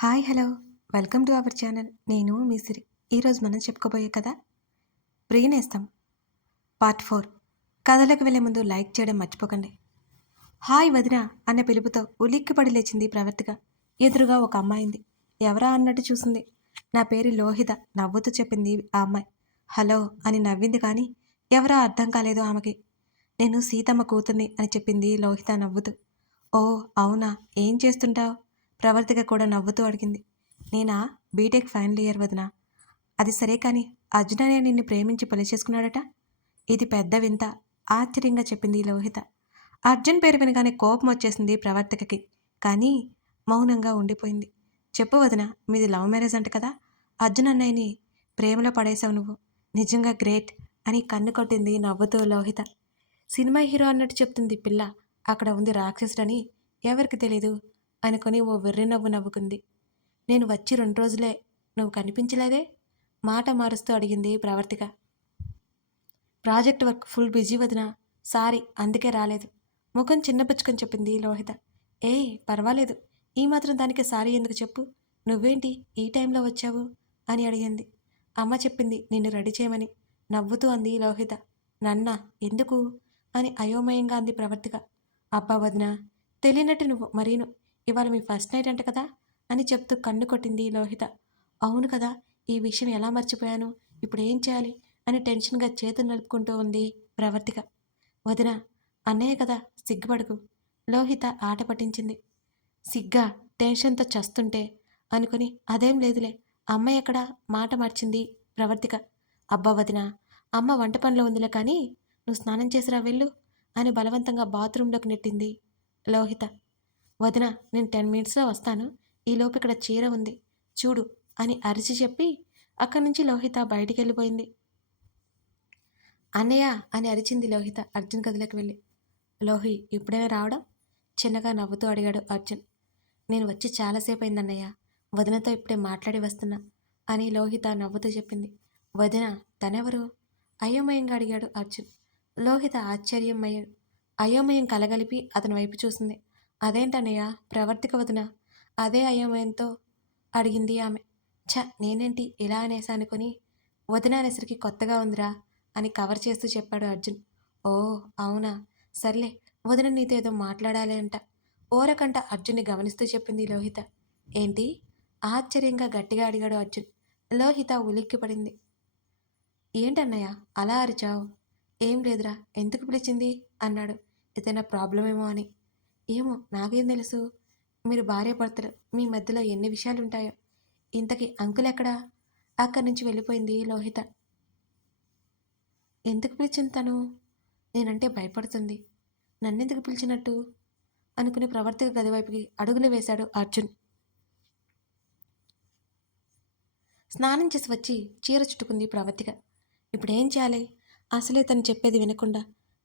Hi hello welcome to our channel. నేను మీ సిరి. ఈరోజు మనం చెప్పుకోబోయే కథ ప్రియనేస్తం పార్ట్ 4. కథలోకి వెళ్ళే ముందు లైక్ చేయడం మర్చిపోకండి. హాయ్ వదిన అన్న పిలుపుతో ఉలిక్కిపడి లేచింది ప్రవర్తిక. ఎదురుగా ఒక అమ్మాయింది. ఎవరా అన్నట్టు చూసింది. నా పేరు లోహిత నవ్వుతూ చెప్పింది ఆ అమ్మాయి. హలో అని నవ్వింది కానీ ఎవరో అర్థం కాలేదు ఆమెకి. నేను సీతమ్మ కూతుర్ని అని చెప్పింది లోహిత నవ్వుతూ. ఓ అవునా, ఏం చేస్తుంటావు? ప్రవర్తిక కూడా నవ్వుతూ అడిగింది. నేనా, బీటెక్ ఫైనల్ ఇయర్ వదినా. అది సరే కానీ అర్జుననే నిన్ను ప్రేమించి పెళ్లి చేసుకున్నాడట. ఇది పెద్ద వింత, ఆశ్చర్యంగా చెప్పింది లోహిత. అర్జున్ పేరు వినగానే కోపం వచ్చేసింది ప్రవర్తికకి. కానీ మౌనంగా ఉండిపోయింది. చెప్పు వదిన, మీది లవ్ మ్యారేజ్ అంట కదా. అర్జున్ అన్నయ్యని ప్రేమలో పడేశావు నువ్వు. నిజంగా గ్రేట్ అని కన్ను కొట్టింది నవ్వుతూ లోహిత. సినిమా హీరో అన్నట్టు చెప్తుంది పిల్ల. అక్కడ ఉంది రాక్షసుడని ఎవరికి తెలీదు అనుకొని ఓ వెర్రి నవ్వు నవ్వుకుంది. నేను వచ్చి 2 రోజులే, నువ్వు కనిపించలేదే? మాట మారుస్తూ అడిగింది Pravartika. Project work full busy వదినా. సారీ, అందుకే రాలేదు. ముఖం చిన్నపుచ్చుకొని చెప్పింది లోహిత. ఏయ్ పర్వాలేదు, ఈ మాత్రం దానికి సారీ ఎందుకు చెప్పు. నువ్వేంటి ఈ టైంలో వచ్చావు అని అడిగింది. అమ్మ చెప్పింది నిన్ను రెడీ చేయమని నవ్వుతూ అంది లోహిత. నన్నా, ఎందుకు అని అయోమయంగా అంది ప్రవర్తిక. అబ్బా వదినా, తెలియనట్టు నువ్వు మరీను. ఇవాళ మీ ఫస్ట్ నైట్ అంట కదా అని చెప్తూ కన్ను కొట్టింది లోహిత. అవును కదా, ఈ విషయం ఎలా మర్చిపోయాను, ఇప్పుడు ఏం చేయాలి అని టెన్షన్గా చేతులు నలుపుకుంటూ ఉంది ప్రవర్తిక. వదిన, అన్నయ్య కదా, సిగ్గుపడకు. లోహిత ఆట పట్టించింది. సిగ్గా, టెన్షన్తో చస్తుంటే అనుకుని అదేం లేదులే. అమ్మాయి ఎక్కడా మాట మార్చింది ప్రవర్తిక. అబ్బా వదిన, అమ్మ వంట పనిలో ఉందిలే కానీ నువ్వు స్నానం చేసిరా వెళ్ళు అని బలవంతంగా బాత్రూంలోకి నెట్టింది లోహిత. వదిన, నేను 10 మినిట్స్లో వస్తాను. ఈలోపు ఇక్కడ చీర ఉంది చూడు అని అరిచి చెప్పి అక్కడి నుంచి లోహిత బయటికి వెళ్ళిపోయింది. అన్నయ్య అని అరిచింది లోహిత అర్జున్ గదిలోకి వెళ్ళి. లోహి ఇప్పుడైనా రావడం? చిన్నగా నవ్వుతూ అడిగాడు అర్జున్. నేను వచ్చి చాలాసేపు అయింది అన్నయ్య. వదినతో ఇప్పుడే మాట్లాడి వస్తున్నా అని లోహిత నవ్వుతూ చెప్పింది. వదిన, తనెవరు? అయోమయంగా అడిగాడు అర్జున్. లోహిత అయోమయం కలగలిపి అతని వైపు చూసింది. అదేంటన్నయ్య, ప్రవర్తిక వదిన? అదే అయోమయంతో అడిగింది ఆమె. నేనేంటి ఇలా అనేసా అనుకుని వదిన అనేసరికి కొత్తగా ఉందిరా అని కవర్ చేస్తూ చెప్పాడు అర్జున్. ఓ అవునా, సర్లే. వదిన నీతో ఏదో మాట్లాడాలి అంట ఓరకంట అర్జున్ని గమనిస్తూ చెప్పింది లోహిత. ఏంటి? ఆశ్చర్యంగా గట్టిగా అడిగాడు అర్జున్. లోహిత ఉలిక్కిపడింది. ఏంటన్నయ్య అలా అరిచావు? ఏం లేదురా, ఎందుకు పిలిచింది అన్నాడు. ఏదైనా ప్రాబ్లం ఏమో అని. ఏమో, నాకేం తెలుసు. మీరు భార్యాభర్తలు, మీ మధ్యలో ఎన్ని విషయాలుంటాయో. ఇంతకీ అంకుల్ ఎక్కడా? అక్కడి నుంచి వెళ్ళిపోయింది లోహిత. ఎందుకు పిలిచింది తను? నేనంటే భయపడుతుంది. నన్నెందుకు పిలిచినట్టు అనుకుని ప్రవర్తిక గదివైపుకి అడుగులు వేశాడు అర్జున్. స్నానం చేసి వచ్చి చీర చుట్టుకుంది ప్రవర్తిక. ఇప్పుడేం చేయాలి? అసలే తను చెప్పేది వినకుండా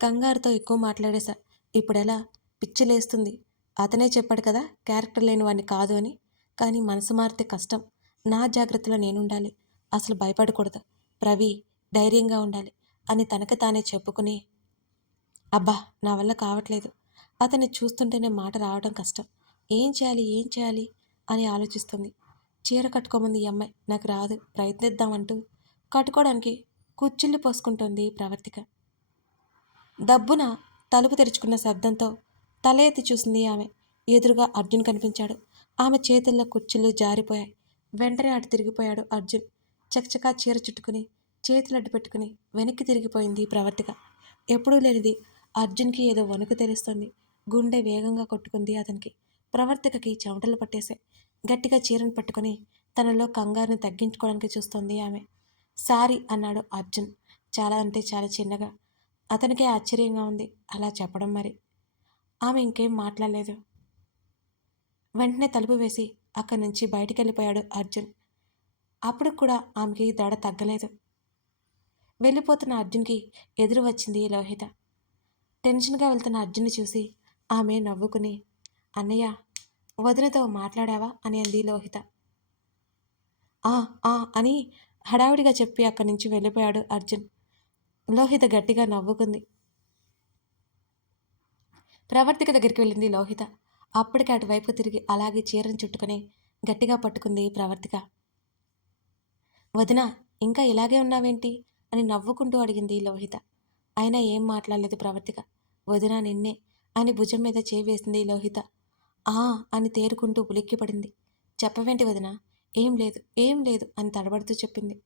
కంగారుతో ఎక్కువ మాట్లాడేశా. ఇప్పుడెలా? పిచ్చిలేస్తుంది. అతనే చెప్పాడు కదా క్యారెక్టర్ లేని వాడిని కాదు అని. కానీ మనసు మారితే కష్టం. నా జాగ్రత్తలో నేనుండాలి. అసలు భయపడకూడదు. ప్రవి, ధైర్యంగా ఉండాలి అని తనకు తానే చెప్పుకుని, అబ్బా నా వల్ల కావట్లేదు. అతన్ని చూస్తుంటేనే మాట రావడం కష్టం. ఏం చేయాలి అని ఆలోచిస్తుంది. చీర కట్టుకోమంది ఈ అమ్మాయి. నాకు రాదు, ప్రయత్నిద్దామంటూ కట్టుకోవడానికి కుచ్చిళ్ళు పోసుకుంటోంది ప్రవర్తిక. దబ్బున తలుపు తెరుచుకున్న శబ్దంతో తల ఎత్తి చూసింది ఆమె. ఎదురుగా అర్జున్ కనిపించాడు. ఆమె చేతుల్లో కుచ్చిళ్ళు జారిపోయాయి. వెంటనే అటు తిరిగిపోయాడు అర్జున్. చకచకా చీర చుట్టుకుని చేతులు అడ్డు పెట్టుకుని వెనక్కి తిరిగిపోయింది ప్రవర్తిక. ఎప్పుడూ లేనిది అర్జున్కి ఏదో వణుకు తెలుస్తుంది. గుండె వేగంగా కొట్టుకుంది అతనికి. ప్రవర్తికకి చెమటలు పట్టేశాయి. గట్టిగా చీరను పట్టుకుని తనలో కంగారుని తగ్గించుకోవడానికి చూస్తోంది ఆమె. సారీ అన్నాడు అర్జున్, చాలా అంటే చాలా చిన్నగా. అతనికే ఆశ్చర్యంగా ఉంది అలా చెప్పడం. మరి ఆమె ఇంకేం మాట్లాడలేదు. వెంటనే తలుపు వేసి అక్కడి నుంచి బయటికి వెళ్ళిపోయాడు అర్జున్. అప్పుడు కూడా ఆమెకి దడ తగ్గలేదు. వెళ్ళిపోతున్న అర్జున్కి ఎదురు వచ్చింది లోహిత. టెన్షన్గా వెళ్తున్న అర్జున్ని చూసి ఆమె నవ్వుకుని, అన్నయ్య, వదినతో మాట్లాడావా అని అంది లోహిత. అని హడావుడిగా చెప్పి అక్కడి నుంచి వెళ్ళిపోయాడు అర్జున్. లోహిత గట్టిగా నవ్వుకుంది. ప్రవర్తిక దగ్గరికి వెళ్ళింది లోహిత. అప్పటికి అటువైపు తిరిగి అలాగే చీరను చుట్టుకుని గట్టిగా పట్టుకుంది ప్రవర్తిక. వదినా, ఇంకా ఇలాగే ఉన్నావేంటి అని నవ్వుకుంటూ అడిగింది లోహిత. అయినా ఏం మాట్లాడలేదు ప్రవర్తిక. వదినా నిన్నే అని భుజం మీద చేయి వేసింది లోహిత. ఆ అని తేరుకుంటూ ఉలిక్కిపడింది. చెప్పవేంటి వదినా? ఏం లేదు ఏం లేదు అని తడబడుతూ చెప్పింది.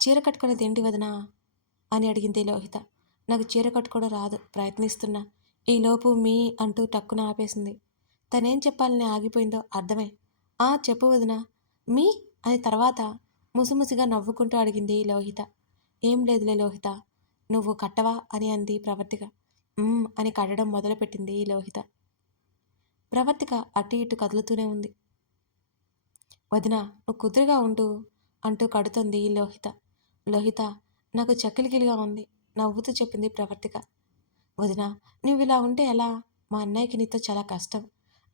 చీర కట్టుకునేదేంటి వదినా అని అడిగింది లోహిత. నాకు చీర కట్టుకోవడం రాదు, ప్రయత్నిస్తున్నా. ఈలోపు మీ అంటూ టక్కున ఆపేసింది. తనేం చెప్పాలని ఆగిపోయిందో అర్థమై, ఆ చెప్పు వదినా. మీ అని తర్వాత ముసిముసిగా నవ్వుకుంటూ అడిగింది లోహిత. ఏం లేదులే లోహిత, నువ్వు కట్టవా అని అంది ప్రవర్తిక. అని కట్టడం మొదలుపెట్టింది లోహిత. ప్రవర్తిక అటు ఇటు కదులుతూనే ఉంది. వదినా, నువ్వు కుదురుగా ఉండు అంటూ కడుతోంది లోహిత. లోహిత, నాకు చక్కిలిగిలిగా ఉంది నవ్వుతూ చెప్పింది ప్రవర్తిక. వదినా, నువ్వు ఇలా ఉంటే ఎలా? మా అన్నయ్యకి నీతో చాలా కష్టం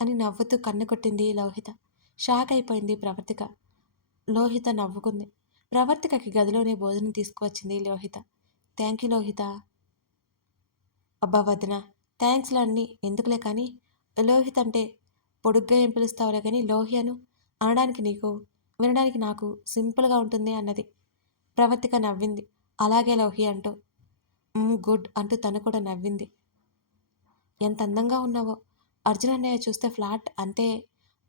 అని నవ్వుతూ కన్ను కొట్టింది లోహిత. షాక్ అయిపోయింది ప్రవర్తిక. లోహిత నవ్వుకుంది. ప్రవర్తికకి గదిలోనే భోజనం తీసుకువచ్చింది లోహిత. Thank you Lohitha. అబ్బా వదినా, థ్యాంక్స్లు అన్నీ ఎందుకులే కానీ లోహిత్ అంటే పొడుగ్గా ఏం పిలుస్తావులే కానీ లోహి అను, అనడానికి నీకు వినడానికి నాకు సింపుల్గా ఉంటుంది అన్నది. ప్రవర్తిక నవ్వింది. అలాగే లోహి అంటూ. గుడ్ అంటూ తను కూడా నవ్వింది. ఎంత అందంగా ఉన్నావో, అర్జున్ అన్నయ్య చూస్తే ఫ్లాట్ అంతే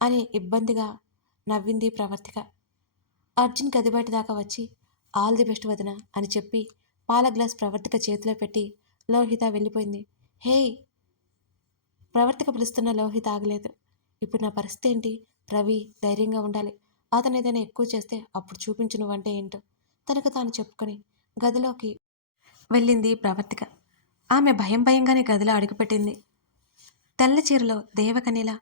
అని ఇబ్బందిగా నవ్వింది ప్రవర్తిక. అర్జున్ గది బయట దాకా వచ్చి ఆల్ ది బెస్ట్ వదిన అని చెప్పి పాల గ్లాస్ ప్రవర్తిక చేతిలో పెట్టి లోహిత వెళ్ళిపోయింది. హేయ్, ప్రవర్తిక పిలుస్తున్న లోహిత ఆగలేదు. ఇప్పుడు నా పరిస్థితి ఏంటి? రవి ధైర్యంగా ఉండాలి. అతను ఏదైనా ఎక్కువ చేస్తే అప్పుడు చూపించు నువ్వంటే ఏంటో తనకు తాను చెప్పుకొని గదిలోకి వెళ్ళింది ప్రవర్తిక. ఆమె భయం భయంగానే గదిలో అడుగుపెట్టింది. తెల్ల చీరలో దేవకనిలా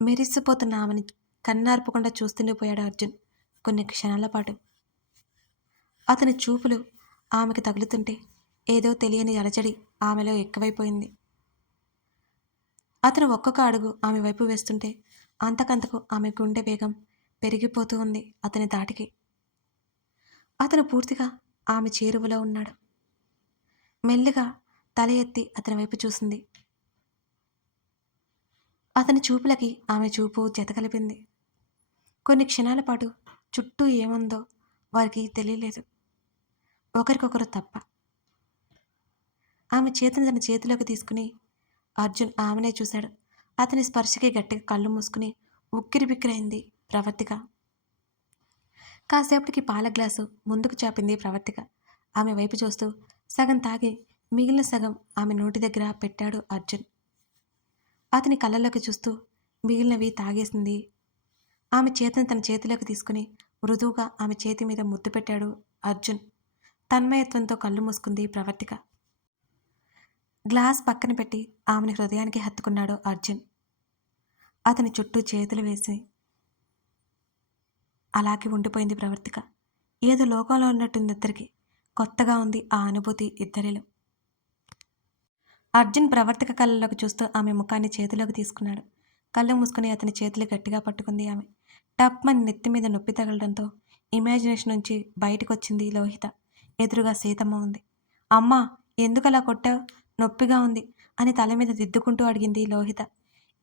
మెరిసిపోతున్న ఆమెని కన్నార్పకుండా చూస్తుండిపోయాడు అర్జున్ కొన్ని క్షణాల పాటు. అతని చూపులు ఆమెకు తగులుతుంటే ఏదో తెలియని అలజడి ఆమెలో ఎక్కువైపోయింది. అతను ఒక్కొక్క అడుగు ఆమె వైపు వేస్తుంటే అంతకంతకు ఆమె గుండె వేగం పెరిగిపోతూ ఉంది అతని దాటికి. అతను పూర్తిగా ఆమె చేరువలో ఉన్నాడు. మెల్లిగా తల ఎత్తి అతని వైపు చూసింది. అతని చూపులకి ఆమె చూపు జతకలిపింది. కొన్ని క్షణాల పాటు చుట్టూ ఏముందో వారికి తెలియలేదు, ఒకరికొకరు తప్ప. ఆమె చేతిని తన చేతిలోకి తీసుకుని అర్జున్ ఆమెనే చూశాడు. అతని స్పర్శకి గట్టిగా కళ్ళు మూసుకుని ఉక్కిరి బిక్కిరైంది ప్రవర్తిక. కాసేపటికి పాల గ్లాసు ముందుకు చాపింది ప్రవర్తిక. ఆమె వైపు చూస్తూ సగం తాగి మిగిలిన సగం ఆమె నోటి దగ్గర పెట్టాడు అర్జున్. అతని కళ్ళలోకి చూస్తూ మిగిలినవి తాగేసింది. ఆమె చేతిని తన చేతిలోకి తీసుకుని మృదువుగా ఆమె చేతి మీద ముద్దు పెట్టాడు అర్జున్. తన్మయత్వంతో కళ్ళు మూసుకుంది ప్రవర్తిక. గ్లాస్ పక్కన పెట్టి ఆమెని హృదయానికి హత్తుకున్నాడు అర్జున్. అతని చుట్టూ చేతులు వేసి అలాగే ఉండిపోయింది ప్రవర్తిక. ఏదో లోకంలో ఉన్నట్టుంది ఇద్దరికి. కొత్తగా ఉంది ఆ అనుభూతి ఇద్దరిలో. అర్జున్ ప్రవర్తిక కళ్ళలోకి చూస్తూ ఆమె ముఖాన్ని చేతిలోకి తీసుకున్నాడు. కళ్ళు మూసుకుని అతని చేతులు గట్టిగా పట్టుకుంది ఆమె. టప్మని నెత్తి మీద నొప్పి తగలడంతో ఇమాజినేషన్ నుంచి బయటకొచ్చింది లోహిత. ఎదురుగా సీతమ్మ ఉంది. అమ్మా, ఎందుకలా కొట్టావు? నొప్పిగా ఉంది అని తల మీద దిద్దుకుంటూ అడిగింది లోహిత.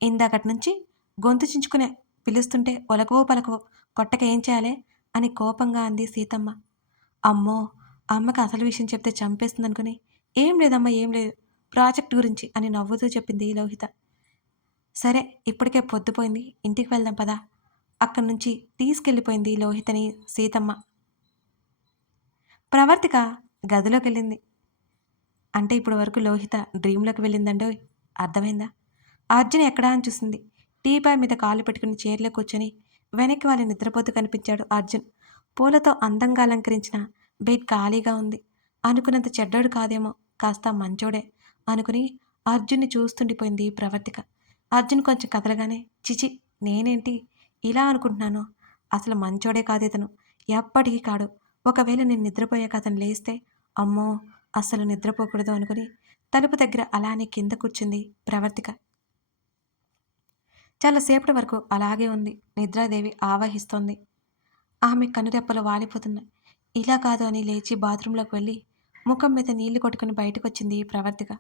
ఇందాకటి నుంచి గొంతు చించుకునే పిలుస్తుంటే ఒలకవో పలకవో, కొట్టక ఏం చేయాలి అని కోపంగా అంది సీతమ్మ. అమ్మో, అమ్మకి అసలు విషయం చెప్తే చంపేస్తుంది అనుకుని, ఏం లేదమ్మా ఏం లేదు, ప్రాజెక్ట్ గురించి అని నవ్వుతూ చెప్పింది లోహిత. సరే, ఇప్పటికే పొద్దుపోయింది, ఇంటికి వెళ్దాం పదా. అక్కడి నుంచి తీసుకెళ్ళిపోయింది లోహితని సీతమ్మ. ప్రవర్తిక గదిలోకి వెళ్ళింది. అంటే ఇప్పుడు వరకు లోహిత డ్రీంలోకి వెళ్ళిందండో అర్థమైందా? అర్జున్ ఎక్కడా అని చూసింది. టీపాయ్ మీద కాలు పెట్టుకుని చైర్లో కూర్చొని వెనక్కి వాళ్ళ నిద్రపోతూ కనిపించాడు అర్జున్. పూలతో అందంగా అలంకరించిన బెడ్ ఖాళీగా ఉంది. అనుకున్నంత చెడ్డోడు కాదేమో, కాస్త మంచోడే అనుకుని అర్జున్ని చూస్తుండిపోయింది ప్రవర్తిక. అర్జున్ కొంచెం కదలగానే, చిచి నేనేంటి ఇలా అనుకుంటున్నాను, అసలు మంచోడే కాదు ఇతను, ఎప్పటికీ కాడు. ఒకవేళ నేను నిద్రపోయాక అతను లేస్తే అమ్మో, అస్సలు నిద్రపోకూడదు అనుకుని తలుపు దగ్గర అలానే కింద కూర్చుంది ప్రవర్తిక. చాలాసేపటి వరకు అలాగే ఉంది. నిద్రాదేవి ఆవహిస్తోంది. ఆమె కనురెప్పలు వాలిపోతున్నాయి. ఇలా కాదు అని లేచి బాత్రూంలోకి వెళ్ళి ముఖం మీద నీళ్లు కొట్టుకుని బయటకొచ్చింది ప్రవర్తిక.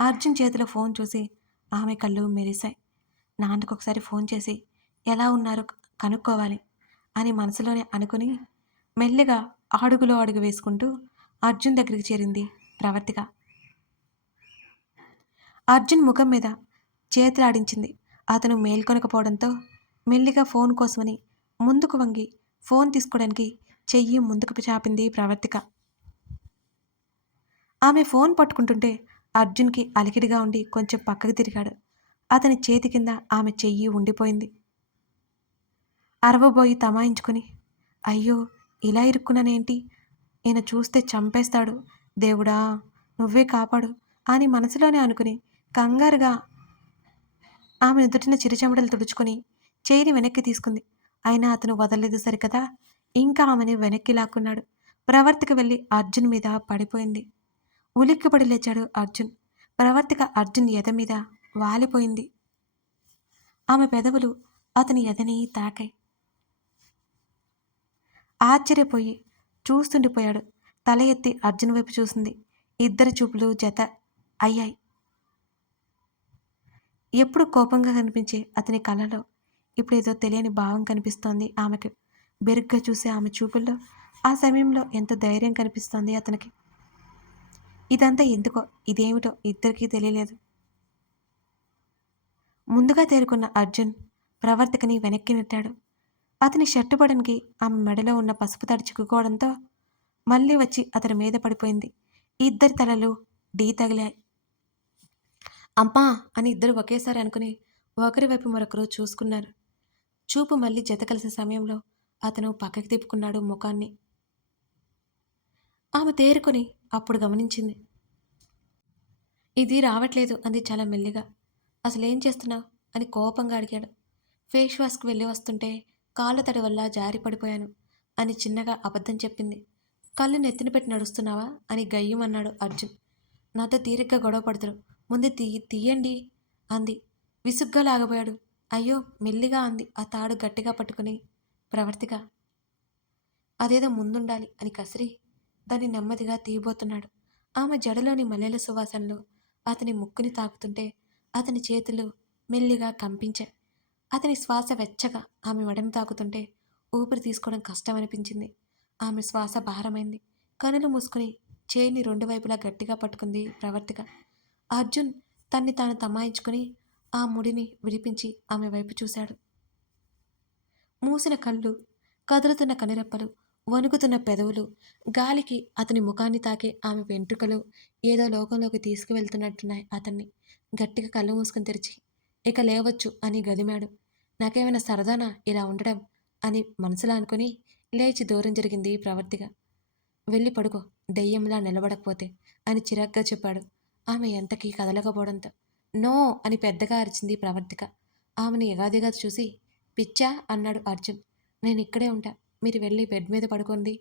అర్జున్ చేతిలో ఫోన్ చూసి ఆమె కళ్ళు మెరిశాయి. నాన్నకు ఒకసారి ఫోన్ చేసి ఎలా ఉన్నారు కనుక్కోవాలి అని మనసులోనే అనుకుని మెల్లిగా అడుగులో అడుగు వేసుకుంటూ అర్జున్ దగ్గరికి చేరింది ప్రవర్తిక. అర్జున్ ముఖం మీద చేతులాడించింది. అతను మేల్కొనకపోవడంతో మెల్లిగా ఫోన్ కోసమని ముందుకు వంగి ఫోన్ తీసుకోవడానికి చెయ్యి ముందుకు చాపింది ప్రవర్తిక. ఆమె ఫోన్ పట్టుకుంటుంటే అర్జున్కి అలికిడిగా ఉండి కొంచెం పక్కకు తిరిగాడు. అతని చేతి కింద ఆమె చెయ్యి ఉండిపోయింది. అరవబోయి తమాయించుకుని, అయ్యో ఇలా ఇరుక్కున్నానేంటి, ఈయన చూస్తే చంపేస్తాడు, దేవుడా నువ్వే కాపాడు అని మనసులోనే అనుకుని కంగారుగా ఆమె నుదుటిన చిరుచెమటలు తుడుచుకొని చేయిని వెనక్కి తీసుకుంది. అయినా అతను వదలలేదు సరికదా, ఇంకా ఆమెని వెనక్కి లాక్కున్నాడు. ప్రవర్తిక వెళ్ళి అర్జున్ మీద పడిపోయింది. ఉలిక్కిపడి లేచాడు అర్జున్. ప్రవర్తిక అర్జున్ ఎద మీద వాలిపోయింది. ఆమె పెదవులు అతని ఎదని తాకాయి. ఆశ్చర్యపోయి చూస్తుండిపోయాడు. తల ఎత్తి అర్జున్ వైపు చూసింది. ఇద్దరి చూపులు జత అయ్యాయి. ఎప్పుడు కోపంగా కనిపించే అతని కళ్ళలో ఇప్పుడేదో తెలియని భావం కనిపిస్తోంది ఆమెకు. బెరుగ్గా చూసే ఆమె చూపుల్లో ఆ సమయంలో ఎంత ధైర్యం కనిపిస్తోంది అతనికి. ఇదంతా ఎందుకో ఇదేమిటో ఇద్దరికీ తెలియలేదు. ముందుగా తేరుకున్న అర్జున్ ప్రవర్తికని వెనక్కి నెట్టాడు. అతని షర్టు బటన్కి ఆమె మెడలో ఉన్న పసుపు తాడు చిక్కుకోవడంతో మళ్ళీ వచ్చి అతని మీద పడిపోయింది. ఇద్దరి తలలు ఢీ తగిలాయి. అమ్మా అని ఇద్దరు ఒకేసారి అనుకుని ఒకరి వైపు మరొకరు చూసుకున్నారు. చూపు మళ్ళీ జత కలిసే సమయంలో అతను పక్కకి తిప్పుకున్నాడు ముఖాన్ని. ఆమె తేరుకొని అప్పుడు గమనించింది. ఇది రావట్లేదు అంది చాలా మెల్లిగా. అసలేం చేస్తున్నావు అని కోపంగా అడిగాడు. ఫేస్ వాష్కి వెళ్ళి వస్తుంటే కాళ్ళ తడి వల్ల జారి పడిపోయాను అని చిన్నగా అబద్ధం చెప్పింది. కళ్ళు నెత్తిన పెట్టి నడుస్తున్నావా అని గయ్యమన్నాడు అర్జున్. నాతో తీరిగ్గా గొడవ పడతారు, ముందు తీయండి అంది. విసుగ్గా లాగబోయాడు. అయ్యో మెల్లిగా అంది ఆ తాడు గట్టిగా పట్టుకుని ప్రవర్తిక. అదేదో ముందుండాలి అని కసిరి దాన్ని నెమ్మదిగా తీయబోతున్నాడు. ఆమె జడలోని మల్లెల సువాసనలు అతని ముక్కుని తాకుతుంటే అతని చేతులు మెల్లిగా కంపించాయి. అతని శ్వాస వెచ్చగా ఆమె మెడను తాకుతుంటే ఊపిరి తీసుకోవడం కష్టమనిపించింది. ఆమె శ్వాస భారమైంది. కనులు మూసుకుని చేయిని రెండు వైపులా గట్టిగా పట్టుకుంది ప్రవర్తిక. అర్జున్ తన్ని తాను తమాయించుకుని ఆ ముడిని విడిపించి ఆమె వైపు చూశాడు. మూసిన కళ్ళు, కదులుతున్న కనురెప్పలు, వణుకుతున్న పెదవులు, గాలికి అతని ముఖాన్ని తాకే ఆమె వెంట్రుకలు ఏదో లోకంలోకి తీసుకువెళ్తున్నట్టున్నాయి అతన్ని. గట్టిగా కళ్ళు మూసుకుని తెరిచి ఇక లేవచ్చు అని గదిమాడు. నాకేమైనా సరదానా ఇలా ఉండడం అని మనసులో అనుకుని లేచి దూరం జరిగింది ప్రవర్తిక. వెళ్ళి పడుకో దెయ్యంలా నిలబడకపోతే అని చిరాగ్గా చెప్పాడు. ఆమె ఎంతకీ కదలకపోవడంతో నో అని పెద్దగా అరిచింది ప్రవర్తిక. ఆమెను ఎగాదిగా చూసి పిచ్చా అన్నాడు అర్జున్. నేను ఇక్కడే ఉంటా, మీరు వెళ్ళి బెడ్ మీద పడుకోండి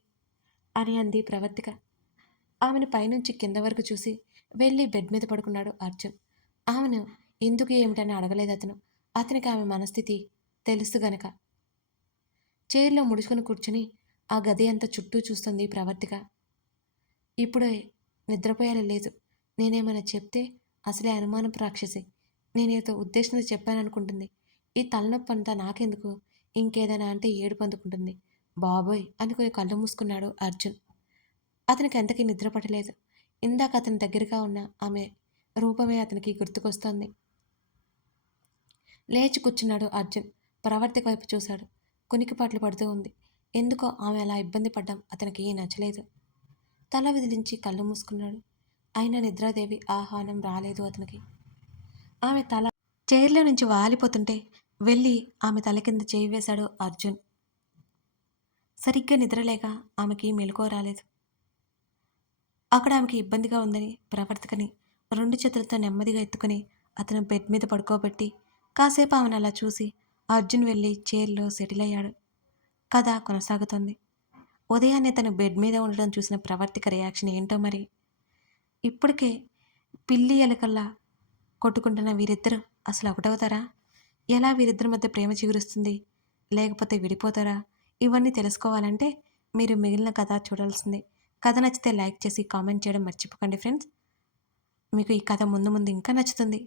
అని అంది ప్రవర్తిక. ఆమెను పైనుంచి కింద వరకు చూసి వెళ్ళి బెడ్ మీద పడుకున్నాడు అర్జున్. ఆమెను ఎందుకు ఏమిటని అడగలేదు అతను. అతనికి ఆమె మనస్థితి తెలుసు గనక. చైర్లో ముడుచుకుని కూర్చుని ఆ గది అంతా చుట్టూ చూస్తుంది ప్రవర్తిక. ఇప్పుడే నిద్రపోయాలి లేదు, నేనేమైనా చెప్తే అసలే అనుమానపు రాక్షసి, నేనేదో ఉద్దేశంతో చెప్పాననుకుంటుంది. ఈ తలనొప్పి అంతా నాకెందుకు, ఇంకేదైనా అంటే ఏడుపు అందుకుంటుంది. బాబోయ్ అనుకుని కళ్ళు మూసుకున్నాడు అర్జున్. అతనికి ఎంతకీ నిద్ర పట్టలేదు. ఇందాక అతని దగ్గరగా ఉన్న ఆమె రూపమే అతనికి గుర్తుకొస్తోంది. లేచి కూర్చున్నాడు అర్జున్. ప్రవర్తిక వైపు చూశాడు. కునికిపాట్లు పడుతూ ఉంది. ఎందుకో ఆమె అలా ఇబ్బంది పడ్డం అతనికి నచ్చలేదు. తల విదిలించి కళ్ళు మూసుకున్నాడు. అయినా నిద్రాదేవి ఆహ్వానం రాలేదు అతనికి. ఆమె తల చైర్లో నుంచి వాలిపోతుంటే వెళ్ళి ఆమె తల కింద చేయి వేశాడు అర్జున్. సరిగ్గా నిద్రలేక ఆమెకి మెలకువ రాలేదు. అక్కడ ఆమెకి ఇబ్బందిగా ఉందని ప్రవర్తికని రెండు చేతులతో నెమ్మదిగా ఎత్తుకుని అతను బెడ్ మీద పడుకోబెట్టి కాసేపు ఆమెను అలా చూసి అర్జున్ వెళ్ళి చైర్లో సెటిల్ అయ్యాడు. కథ కొనసాగుతుంది. ఉదయాన్నే తను బెడ్ మీద ఉండడం చూసిన ప్రవర్తిక రియాక్షన్ ఏంటో మరి. ఇప్పటికే పిల్లి ఎలకల్లా కొట్టుకుంటున్న వీరిద్దరూ అసలు ఒకటవుతారా? ఎలా వీరిద్దరి మధ్య ప్రేమ చిగురుస్తుంది? లేకపోతే విడిపోతారా? ఇవన్నీ తెలుసుకోవాలంటే మీరు మిగిలిన కథ చూడాల్సిందే. కథ నచ్చితే లైక్ చేసి కామెంట్ చేయడం మర్చిపోకండి ఫ్రెండ్స్. మీకు ఈ కథ ముందు ముందు ఇంకా నచ్చుతుంది.